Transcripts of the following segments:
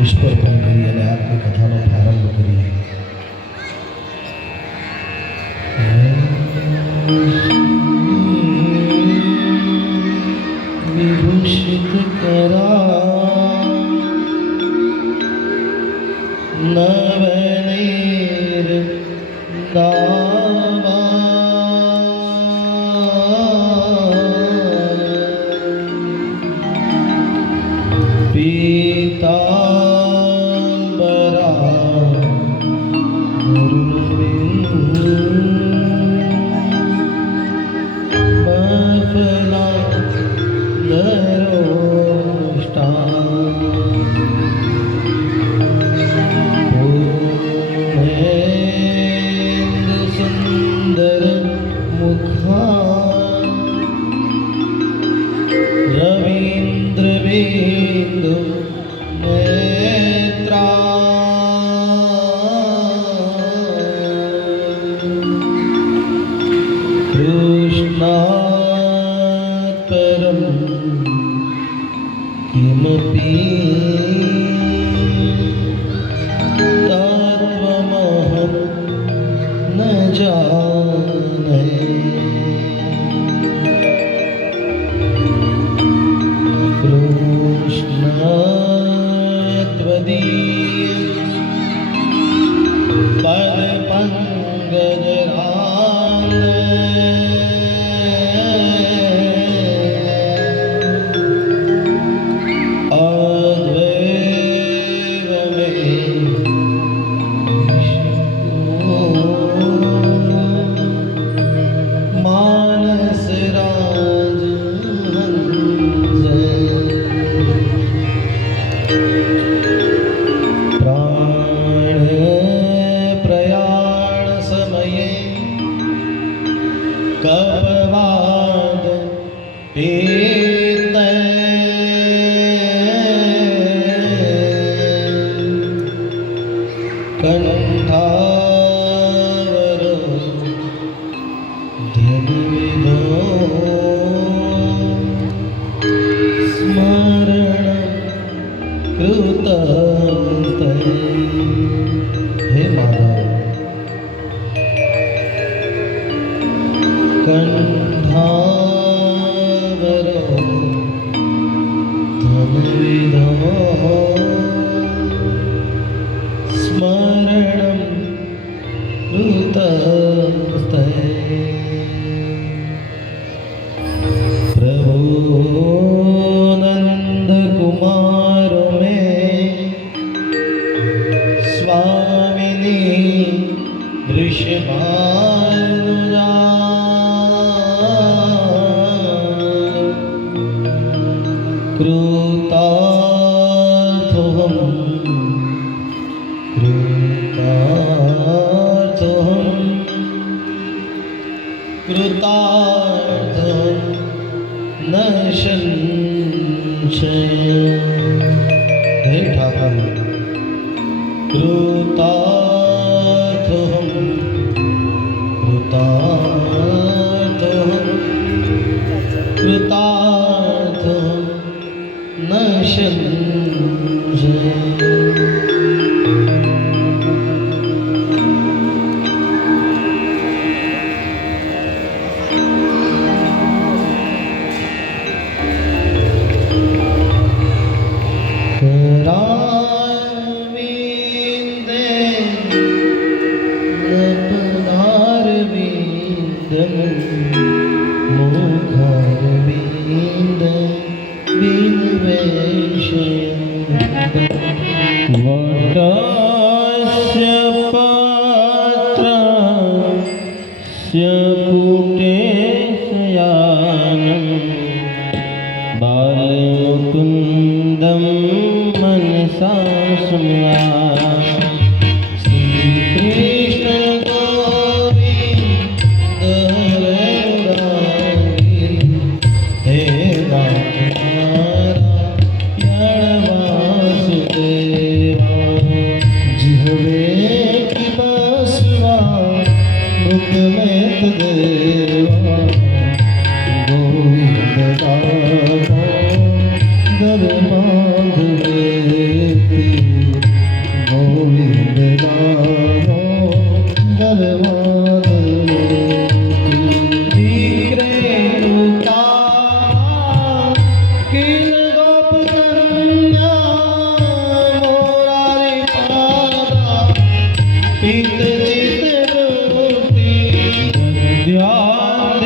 પુષ્પાર્પણ કરી અને આજની કથાનો પ્રારંભ કરીએ. વિભૂષિત કરા નવનીર રવિન્દ્રબિંદુ નેત્રા કૃષ્ણાત પરમ કિમપી તત્વમહં ન જાને. કપવાદ પીત કંઠાવરો ધનવિદો સ્મરણ કૃત. હે માધવ, કંઠાવરો ધનવિદો સ્મરણં કૃતસ્તે. પ્રભો નંદકુમારો મે સ્વામિની વૃષભાનુજા કૃતાર્થોહમ કૃતાર્થં ન સંશય. હે ઠાકર, કૃતાર્થોહમ કૃતાર્થં ન સંશય. મુખારવિંદ વટસ્ય પાત્રસ્ય પુટેશયાનં બાલમુકુંદં મનસા સ્મયા. શ્રીકૃષ્ણ ગોવિંદ હે નારાયણ વાસુદેવા. જીહવે પિબસ્વા મુક્તમેત દેવા. ગોવિંદ દાતા ધર્માધવેતિ. किल गोप कन्या मोरारी पादा पीत चित रूपी ध्यान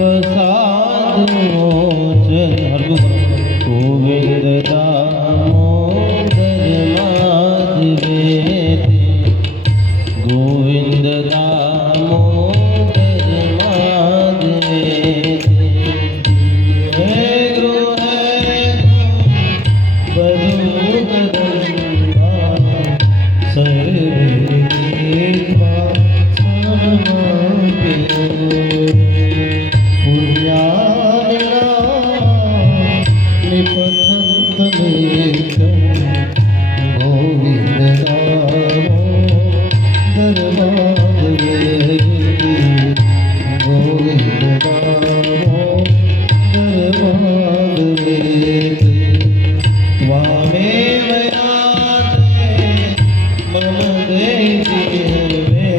वसाद मोचन गोविंद दामोदर माधवेति गोविंद दामोदर माधवेति हे गुरु हे बधूकदम्बा सर्वे कृपा समर्पितो पुण्यार्णा निपथन्तमेकं गोविन्द दामोदर माधवेति गोविन्द दामोदर माधवेति त्वामेव याते मम देहिवे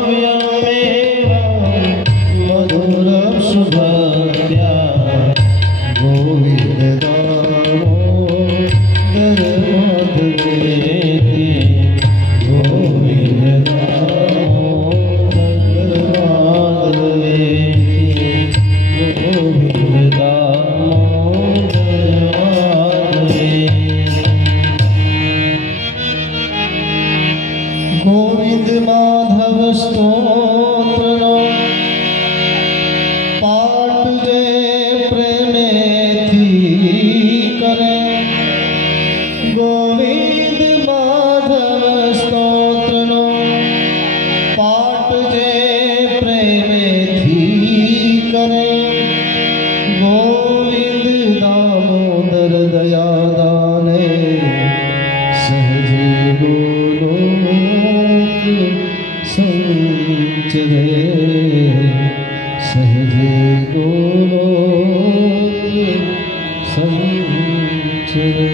भक्तव्यमेव मधुरं सुभद्या गोविन्द दामोदर माधवेति गोविन्द दामोदर माधवेति गोविन्द दामोदर माधवेति गोविंद माधव स्तोत्रनो पाठ जे प्रेमेथी करे गोविंद माधव स्तोत्रनो पाठ जे प्रेमेथी करे गोविंद दामोदर दया दाने सहजे गोलोक संचरे सहजे गोलोक संचरे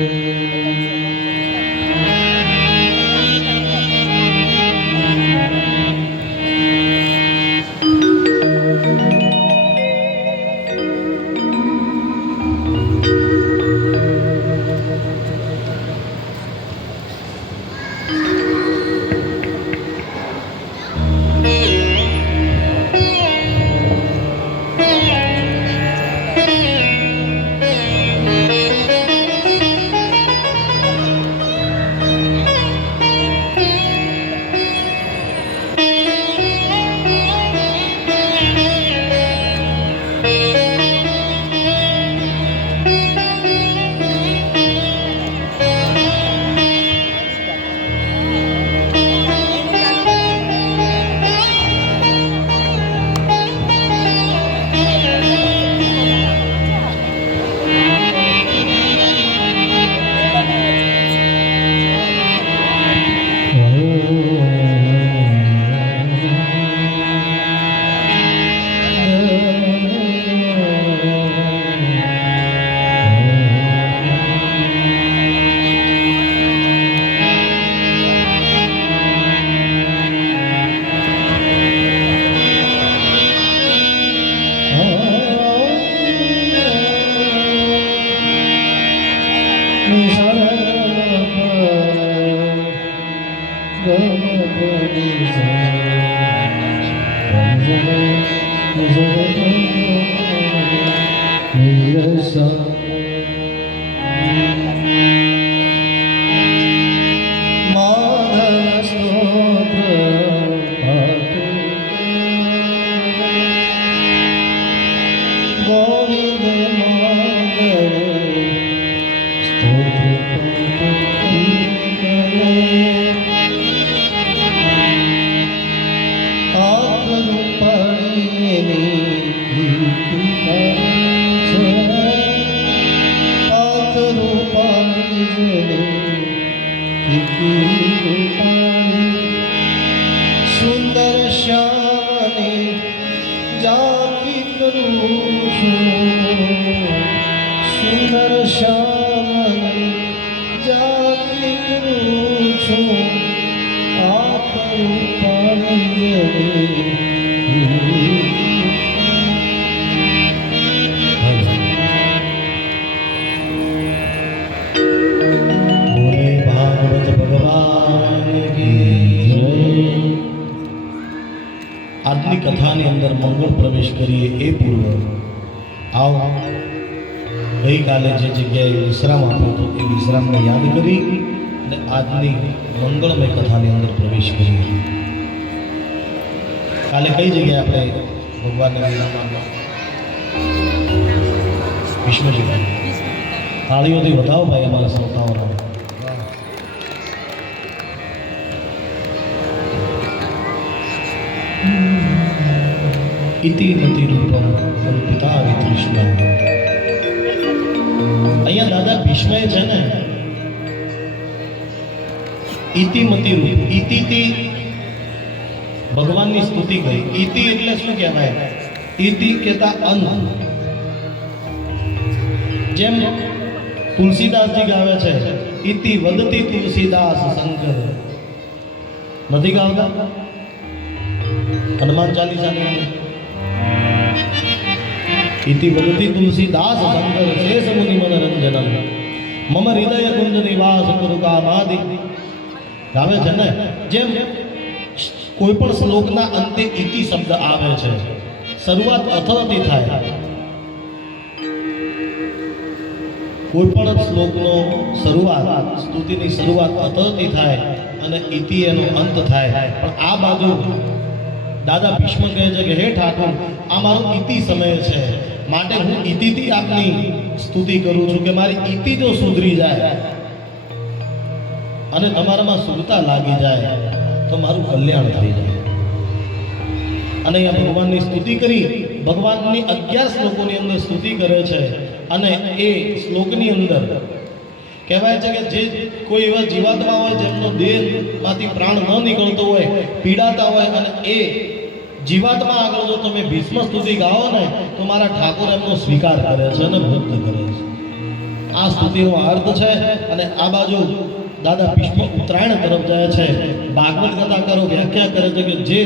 સુંદર શ્યામની જાકી કરું છું, સુંદર શ્યામની જાકી કરું છું, બોલે ભાગવત ભગવાન કી જય। આજની કથાની અંદર મંગળ પ્રવેશ કરીએ એ પૂર્વ આવો ગઈકાલે જે જગ્યાએ વિશ્રામ આપ્યો હતો એ વિશ્રામને યાદ કરી અને આજની મંગળમય કથાની અંદર પ્રવેશ કરીએ। કાલે કઈ જગ્યાએ આપણે ભગવાનને વિરામ આપ્યો? ભીષ્મજી, તાળીઓથી વધાવો ભાઈ અમારા શ્રોતાઓના। ઇતિમતિ રૂપમ પિતા વિતૃષ્ણ। અહીંયા દાદા ભીષ્મએ છે ને ઇતિમતિ રૂપ, ઇતિથી ભગવાનની સ્તુતિ કરી। ઇતિ એટલે શું કહેવાય? ઇતિ કહેતા અંત। જેમ તુલસીદાસજી ગાવે છે, ઇતિ વદતી તુલસીદાસ શંકર, નથી ગાવતા હનુમાન ચાલીસાની અંદર? ઇતિ વદતી તુલસીદાસ શંકર શેષ મુનિ મનોરંજનમ મમ હૃદય કુંજ નિવાસ કરું કામાદિ, ગાવે છે ને? જેમ કોઈ પણ શ્લોકના અંતે ઇતિ શબ્દ આવે છે, શરૂઆત અથથી થાય। કોઈ પણ શ્લોકનો શરૂઆત, સ્તુતિની શરૂઆત અથથી થાય અને ઇતિ એનો અંત થાય। પણ આ બાજુ દાદા ભીષ્મ કહે છે કે હે ઠાકોર, આ મારો ઇતિ સમય છે, માટે હું ઇતિથી આપની સ્તુતિ કરું છું કે મારી ઇતિ જો સુધરી જાય અને તમારામાં સુરતા લાગી જાય તો મારું કલ્યાણ થઈ જાય। અને અહીંયા ભગવાનની સ્તુતિ કરી, ભગવાનની 11 શ્લોકોની અંદર સ્તુતિ કરે છે। અને એ શ્લોકની અંદર કહેવાય છે કે જે કોઈ એવા જીવાત્મા હોય જેમનો દેહમાંથી પ્રાણ ન નીકળતો હોય, પીડાતા હોય, અને એ જીવાત્મા આગળ જો તમે ભીષ્મ સ્તુતિ ગાઓ ને તો મારા ઠાકોર એમનો સ્વીકાર કરે છે અને મુક્ત કરે છે। આ સ્તુતિનો અર્થ છે। અને આ બાજુ દાદા ભીષ્મ ઉત્તરાયણ તરફ જાય છે। ભાગવત કથાકારો વ્યાખ્યા કરે છે કે જે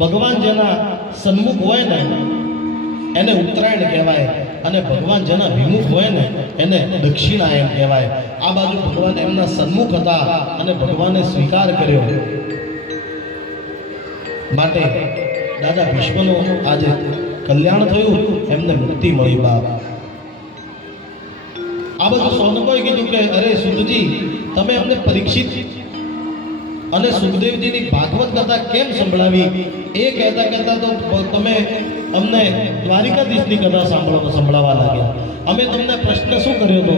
ભગવાન જેના સન્મુખ હોય ને એને ઉત્તરાયણ કહેવાય, અને ભગવાન જેના વિમુખ હોય ને એને દક્ષિણાયન કહેવાય। આ બાજુ ભગવાન એમના સન્મુખ હતા અને ભગવાને સ્વીકાર કર્યો, માટે દાદા ભીષ્મનો આજે કલ્યાણ થયું, એમને મુક્તિ મળી। બાપ આ બધું સોનકોએ કીધું કે અરે સુતજી, તમે અમને પરીક્ષિત અને સુખદેવજીની ભાગવત કથા કેમ સંભળાવી? એ કહેતા કહેતા તો તમે અમને દ્વારિકાધીશની કથા સંભળાવવા લાગ્યા। અમે તમને પ્રશ્ન શું કર્યો હતો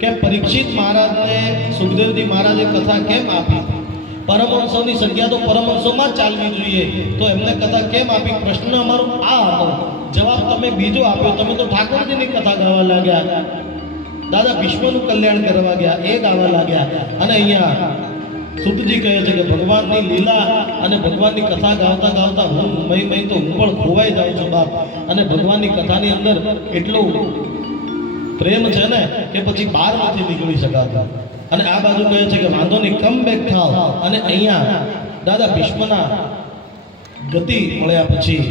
કે પરીક્ષિત મહારાજને સુખદેવજી મહારાજે કથા કેમ આપી? પરમહંસોની સંખ્યા તો પરમહંસોમાં જ ચાલવી જોઈએ, તો એમને કથા કેમ આપી? પ્રશ્ન અમારો આ હતો, જવાબ તમે બીજો આપ્યો। તમે તો ઠાકોરજીની કથા ગાવા લાગ્યા, દાદા ભીષ્મનું કલ્યાણ કરવા ગયા, એ ગાવા લાગ્યા। અને અહીંયા સુતજી કહે છે કે ભગવાનની લીલા અને ભગવાનની કથા ગાવતા ગાવતા હું તો હું પણ ખોવાઈ જાઉં છું બાપ। અને ભગવાનની કથાની અંદર એટલો પ્રેમ છે ને કે પછી બહાર નથી નીકળી શકાતા। અને આ બાજુ કહે છે કે વાંધો નહીં, કમ બેક થાવ। અને અહીંયા દાદા ભીષ્મના ગતિ મળ્યા પછી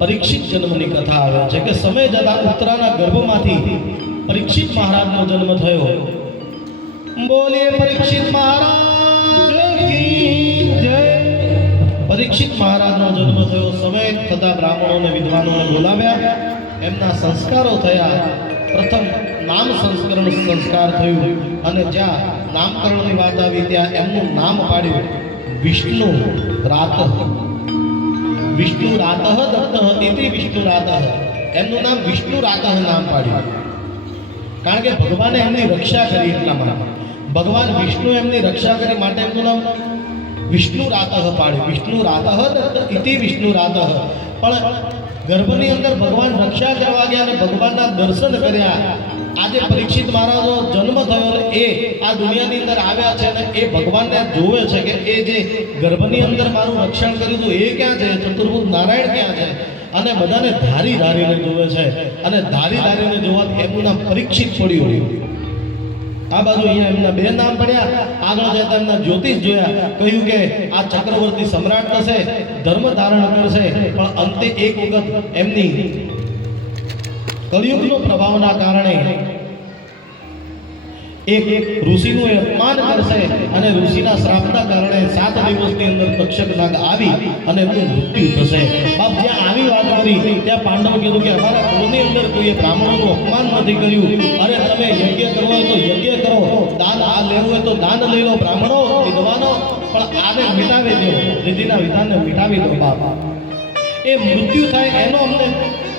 પરીક્ષિત જન્મની કથા આવે છે કે સમય જતા ઉત્તરાના ગર્ભમાંથી પરીક્ષિત મહારાજનો જન્મ થયો। બોલીએ પરીક્ષિત મહારાજ કી જય। પરીક્ષિત મહારાજનો જન્મ થયો। સમય થતા બ્રાહ્મણોને વિદ્વાનોને બોલાવ્યા, એમના સંસ્કારો થયા। પ્રથમ નામ સંસ્કરણ સંસ્કાર થયું, અને જ્યાં નામકરણની વાત આવી ત્યાં એમનું નામ પાડ્યું વિષ્ણુ રાતઃ। વિષ્ણુ રાતઃ દત્તઃ ઇતિ વિષ્ણુ રાતઃ, એમનું નામ વિષ્ણુ રાતઃ નામ પાડ્યું, કારણ કે ભગવાને એમની રક્ષા કરી એટલા માટે। ભગવાન વિષ્ણુ એમની રક્ષા કરી માટે એમનું નામ વિષ્ણુ રાતઃ પાડ્યું। વિષ્ણુ રાતઃ દત્તઃ ઇતિ વિષ્ણુ રાતઃ। પણ ગર્ભની અંદર ભગવાન રક્ષા કરવા ગયા અને ભગવાનના દર્શન કર્યા। આજે પરીક્ષિત મહારાજનો જન્મ થયો અને એ આ દુનિયાની અંદર આવ્યા છે અને એ ભગવાનને જોવે છે કે એ જે ગર્ભની અંદર મારું રક્ષણ કર્યું હતું એ ક્યાં છે? ચતુર્ભુજ નારાયણ ક્યાં છે? અને બધાને ધારી ધારીને જોવે છે, અને ધારી ધારીને જોવાથી એમનું નામ પરીક્ષિત પડ્યું। આ બાજુ અહીંયા એમના બે નામ પડ્યા, આગળ જતા એમના જ્યોતિષ જોયા, કહ્યું કે આ ચક્રવર્તી સમ્રાટ થશે, ધર્મ ધારણ કરશે, પણ અંતે એક વખત એમની કળિયુગનો પ્રભાવના કારણે એક ઋષિનું અપમાન કરશે અને ઋષિના શ્રાપના કારણે 7 દિવસની અંદર તક્ષક નાગ આવી અને એમનું મૃત્યુ થશે. બાપ જ્યાં આવી વાત કરી ત્યાં પાંડવ કીધું કે અમારા કુળની અંદર કોઈએ બ્રાહ્મણોનું અપમાન નથી કર્યું, અરે તમે યજ્ઞ કરવો હોય તો યજ્ઞ કરો, દાન આ લેવું હોય તો દાન લઈ લો બ્રાહ્મણો વિદ્વાનો, પણ આને મિટાવી દો, વિધિના વિધાનને મિટાવી દો બાપ. એ મૃત્યુ થાય એનો અમને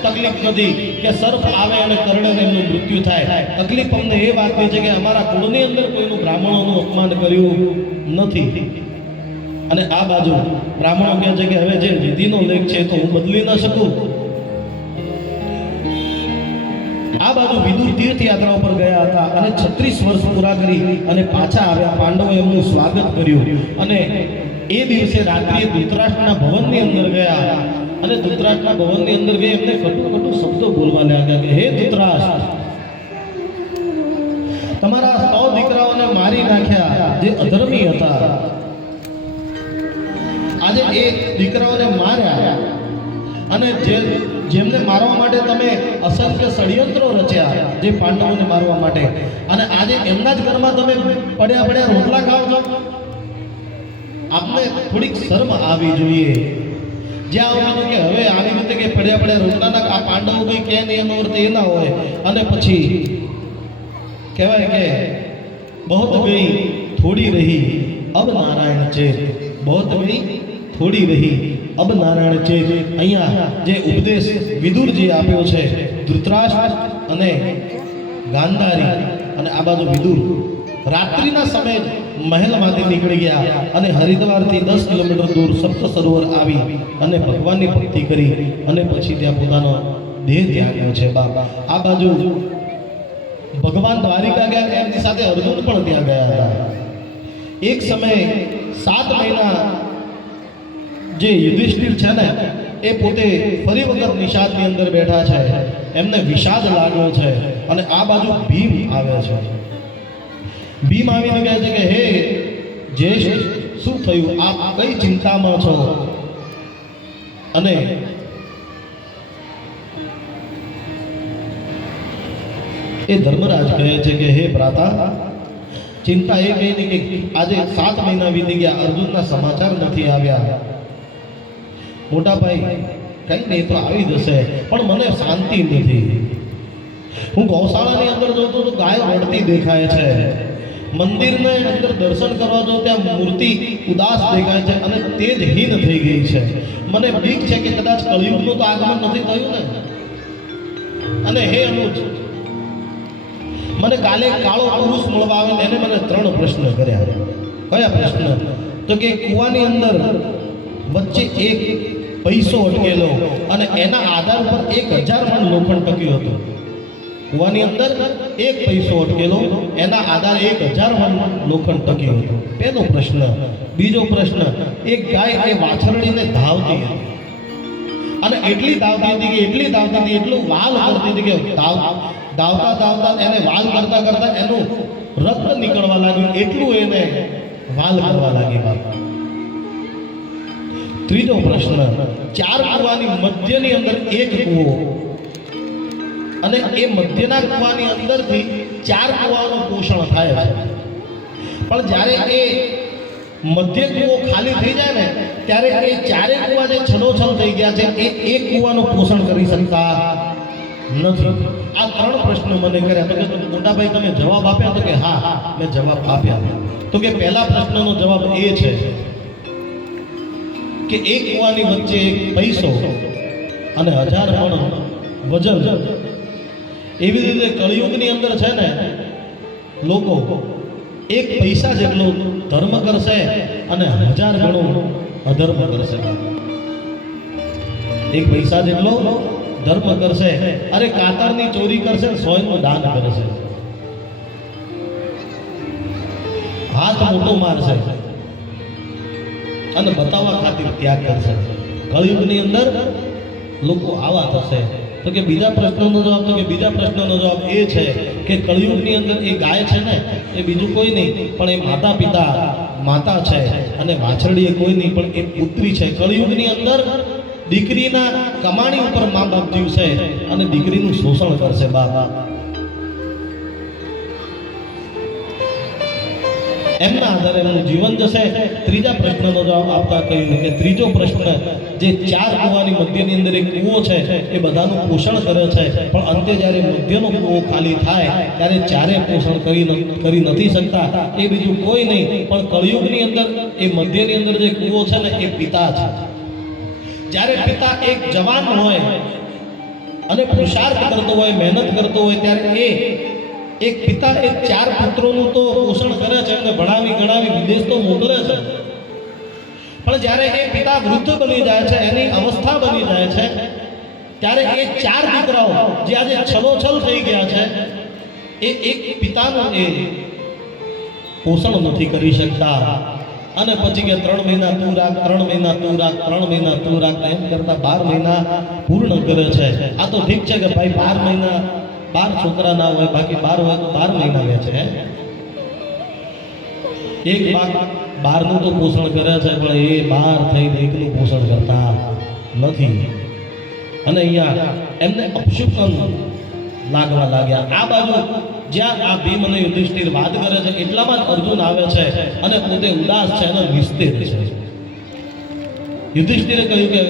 તકલીફ નથી કે સર્પ આવે અને કરડે એમનું મૃત્યુ થાય. તકલીફ અમને એ વાતની છે કે અમારા કુળની અંદર કોઈનું બ્રાહ્મણોનું અપમાન કર્યું નથી. અને આ બાજુ બ્રાહ્મણો કહે છે કે હવે જે વિધિનો લેખ છે તો હું બદલી ન શકું. આ બાજુ વિદુર તીર્થયાત્રા ઉપર ગયા હતા અને 36 વર્ષ પૂરા કરી અને પાછા આવ્યા. પાંડવોએ એમનું સ્વાગત કર્યું અને એ દિવસે રાત્રિએ ધૃતરાષ્ટ્રના ભવનની અંદર ગયા અને ધૃતરાષ્ટ્રના ભવનની અંદર ગઈ એમને કટુ શબ્દો બોલવા લાગ્યા કે હે ધૃતરાષ્ટ્ર, તમારા 100 દીકરાઓને મારી નાખ્યા જે અધર્મી હતા. આજે એ દીકરાઓને માર્યા અને જેમને મારવા માટે તમે અસંખ્ય ષડયંત્રો રચ્યા જે પાંડવોને મારવા માટે, અને આજે એમના જ ઘરમાં તમે પડ્યા રોટલા ખાવ છો. આપને થોડીક શરમ આવી જોઈએ. જ્યાં આવવાનું કે હવે આવી રીતે કે પડ્યા રોટલાના આ પાંડવો કઈ કે નહીં એનો અર્થ એ ના હોય. અને પછી કહેવાય કે બહુત ગઈ થોડી રહી અબ નારાયણ ચેત, બહુત ગઈ થોડી રહી અબ નારાયણ ચેત. અહીંયા જે ઉપદેશ વિદુરજી આપ્યો છે ધૃતરાષ્ટ્ર અને ગાંધારી અને આ બાજુ વિદુર રાત્રિના સમયે મહેલમાંથી નીકળી ગયા અને હરિદ્વારથી 10 કિલોમીટર દૂર સપ્ત સરોવર આવી અને ભગવાનની ભક્તિ કરી અને પછી ત્યાં પોતાનો દેહ ત્યાગ્યો છે બાપ. આ બાજુ ભગવાન દ્વારિકા ગયા, એમની સાથે અર્જુન પણ ત્યાં ગયા હતા. એક સમયે 7 મહિના જે યુધિષ્ઠિર છે ને એ પોતે ફરી વખત નિષાદની અંદર બેઠા છે, એમને વિષાદ લાગ્યો છે અને આ બાજુ ભીમ આવે છે. ભીમ આવીને કહે છે કે હે જ્યેષ્ઠ, શું થયું, આપ કઈ ચિંતામાં છો? અને એ ધર્મરાજ કહે છે કે હે ભ્રાતા, ચિંતા એ કઈ કે આજે 7 મહિના વીતી ગયા, અર્જુનના સમાચાર નથી આવ્યા. મોટા ભાઈ કઈ નહીં તો આવી જશે, પણ મને શાંતિ નથી. હું ગૌશાળાની અંદર જોઉં તો ગાય રડતી દેખાય છે, મંદિરને અંદર દર્શન કરવા જો ત્યાં મૂર્તિ ઉદાસ દેખાય છે અને તેજહીન થઈ ગઈ છે. મને બીક છે કે કદાચ કળિયુગનું તો આગમન નથી થયું ને. અને હે અનુજ, મને કાલે કાળો પુરુષ મળવા આવે એને મને 3 પ્રશ્ન કર્યા. કયા પ્રશ્ન? તો કે કૂવાની અંદર વચ્ચે એક પૈસો અટકેલો અને એના આધાર પર 1000 મણ લોખંડ ટક્યું હતું. કૂવાની અંદર એક પૈસો અટકેલો, એના આધારે 1000 મણ લોખંડ ટક્યું હતું. પહેલો પ્રશ્ન. બીજો પ્રશ્ન, એક ગાય એ વાછરડીને ધાવતી હતી અને એટલી ધાવતી હતી એટલું વાલ કરતી હતી કે ધાવતા એને વાલ કરતા એનું રક્ત નીકળવા લાગ્યું, એટલું એને વાલ કરવા લાગી. ત્રીજો પ્રશ્ન, 4 કૂવાની મધ્યની અંદર એક કૂવો અને એ મધ્યના કૂવાની અંદરથી 4 કૂવાનું પોષણ થાય છે, પણ જ્યારે એ મધ્ય કૂવો ખાલી થઈ જાય ને ત્યારે એ 4 કૂવા જે છલોછલ થઈ ગયા છે એ એક કૂવાનું પોષણ કરી શકતા નથી. આ 3 પ્રશ્નો મને કર્યા. તો કે મોટાભાઈ તમે જવાબ આપ્યા? તો કે હા મેં જવાબ આપ્યા. તો કે પહેલા પ્રશ્નનો જવાબ એ છે કે એક કૂવાની વચ્ચે એક પૈસો અને 1000 મણ વજન. એવી રીતે કળિયુગની અંદર છે ને લોકો એક પૈસા જેટલો ધર્મ કરશે અને 1000 ગણું અધર્મ કરશે. એક પૈસા જેટલો ધર્મ કરશે, અરે કાતરની ચોરી કરશે, 100 નું દાન કરશે, હાથ મોટો મારશે અને બતાવવા ખાतिर ત્યાગ કરશે. કળિયુગની અંદર લોકો આવા થશે. તો કે બીજા પ્રશ્નનો જવાબ એ છે કે કળિયુગની અંદર એ ગાય છે ને એ બીજું કોઈ નહીં પણ એ માતા પિતા માતા છે, અને વાછરડી એ કોઈ નહીં પણ એ પુત્રી છે. કળિયુગની અંદર દીકરીના કમાણી ઉપર મા બાપ જીવશે અને દીકરીનું શોષણ કરશે બાપ. એમના આધારે એમનું જીવન જશે. ત્રીજા પ્રશ્નનો જવાબ આપતા કહ્યું કે ત્રીજો પ્રશ્ન, જે 4 કૂવાની મધ્યની અંદર એક કૂવો છે એ બધાનું પોષણ કરે છે, પણ અંતે જ્યારે મધ્યનો કૂવો ખાલી થાય ત્યારે ચારે પોષણ કરી નથી શકતા. એ બીજું કોઈ નહીં પણ કળિયુગની અંદર એ મધ્યની અંદર જે કૂવો છે ને એ પિતા છે. જ્યારે પિતા એક જવાન હોય અને પુરુષાર્થ કરતો હોય, મહેનત કરતો હોય, ત્યારે એક પિતા એક 4 પુત્રોનું તો પોષણ કરે છે, એમને ભણાવી ગણાવી વિદેશ તો મોકલે છે. પણ જ્યારે એ પિતા વૃદ્ધ બની જાય છે, એની અવસ્થા બની જાય છે, ત્યારે એ 4 દીકરાઓ જે આજે છલોછલ થઈ ગયા છે એ એક પિતાનું એ પોષણ નથી કરી શકતા. અને પછી કે 3 મહિના તું રાખ, 3 મહિના તું રાખ, 3 મહિના તું રાખ, એમ કરતા 12 મહિના પૂર્ણ કરે છે. આ તો ઠીક છે કે ભાઈ 12 મહિના 12 છોકરા ના હોય, બાકી 12 હોય તો 12 મહિના લે છે. એક બાપ 12 નું તો પોષણ કરે છે પણ એ 12 થઈને એકનું પોષણ કરતા નથી. અને અહીંયા એમને અપશુકન લાગવા લાગ્યા. આ બાજુ જ્યાં આ ભીમ અને યુધિષ્ઠિર વાત કરે છે એટલામાં જ અર્જુન આવે છે અને પોતે ઉદાસ છે અને નિસ્તેજ છે. યુધિષ્ઠિરે કહ્યું કે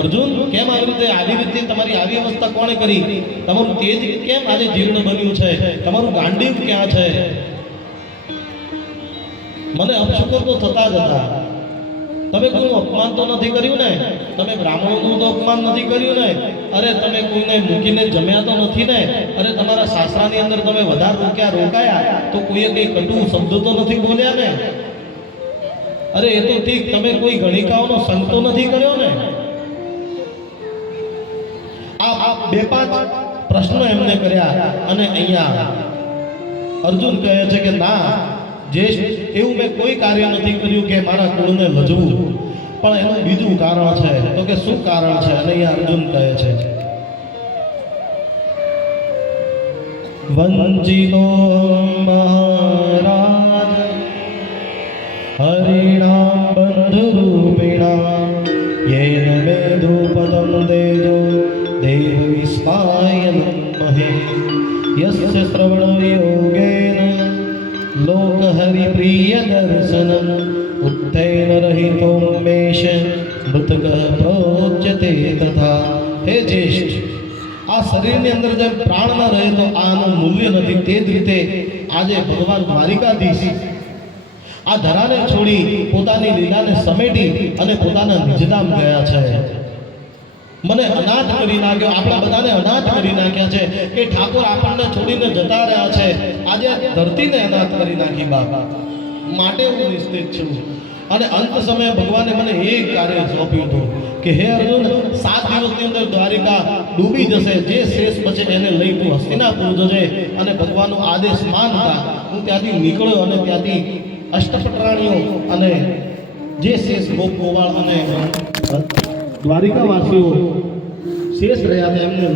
અર્જુન, કેમ આવી રીતે તમારી આવી અવસ્થા કોણે કરી? તમારું તેજ કેમ આજે જીર્ણ બન્યું છે? તમારું ગાંડીવ ક્યાં છે? મને અપશુકન તો થતા જ હતા. તમે કોઈનું અપમાન તો નથી કર્યું ને? તમે બ્રાહ્મણોનું તો અપમાન નથી કર્યું ને? અરે તમે કોઈને મૂકીને જમ્યા તો નથી ને? અરે તમારા સાસરાની અંદર તમે વધારે રોકાયા તો કોઈએ કઈ કટુ શબ્દ તો નથી બોલ્યા ને? અરે એ તો ઠીક, તમે કોઈ ગણિકાઓનો સંગ તો નથી કર્યો ને? આ 2-5 પ્રશ્નો એમને કર્યા અને અહીંયા અર્જુન કહે છે કે ના જ્યેષ્ઠ, એવું મેં કોઈ કાર્ય નથી કર્યું કે મારા કુળને લજવું, પણ એનું બીજું કારણ છે. તો કે શું કારણ છે? અને અહીંયા અર્જુન કહે છે, વંચિતો મહારાજ હરિણામ બંધુરૂપિણા યેન મેધુપદમ દેજો દેવ વિસ્માય મહે યસ્ય શ્રવણ યોગેન લોક હરિ પ્રિય દર્શનમ ઉત્થૈન રહિતોમેશ મૃતક પ્રોચ્યતે તથા. હે જ્યેષ્ઠ, આ શરીરની અંદર જેમ પ્રાણ ન રહે તો આનું મૂલ્ય નથી, તે જ રીતે આજે ભગવાન દ્વારિકાધીશ આ ધરાને છોડી પોતાની લીલાને સમેટી અને પોતાના નિજધામ ગયા છે. મને અનાથ કરી નાખ્યો, આપણા બધાને અનાથ કરી નાખ્યા છે. કે ઠાકોર આપણને છોડીને જતા રહ્યા છે, આજે ધરતીને અનાથ કરી નાખી બાપ. માટે હું નિસ્તેજ છું. અને અંત સમયે ભગવાને મને એક કાર્ય સોંપ્યું હતું કે હે અર્જુન, 7 દિવસની અંદર દ્વારિકા ડૂબી જશે, જે શેષ બચે એને લઈ તું હસ્તિનાપુર જજે. અને ભગવાનનો આદેશ માનતા હું ત્યાંથી નીકળ્યો અને ત્યાંથી અષ્ટપટરાણીઓ અને જે શેષ ગોપ ગોવાળ અને દ્વારિકાવાસીઓ શેષ રહ્યા હતા એમને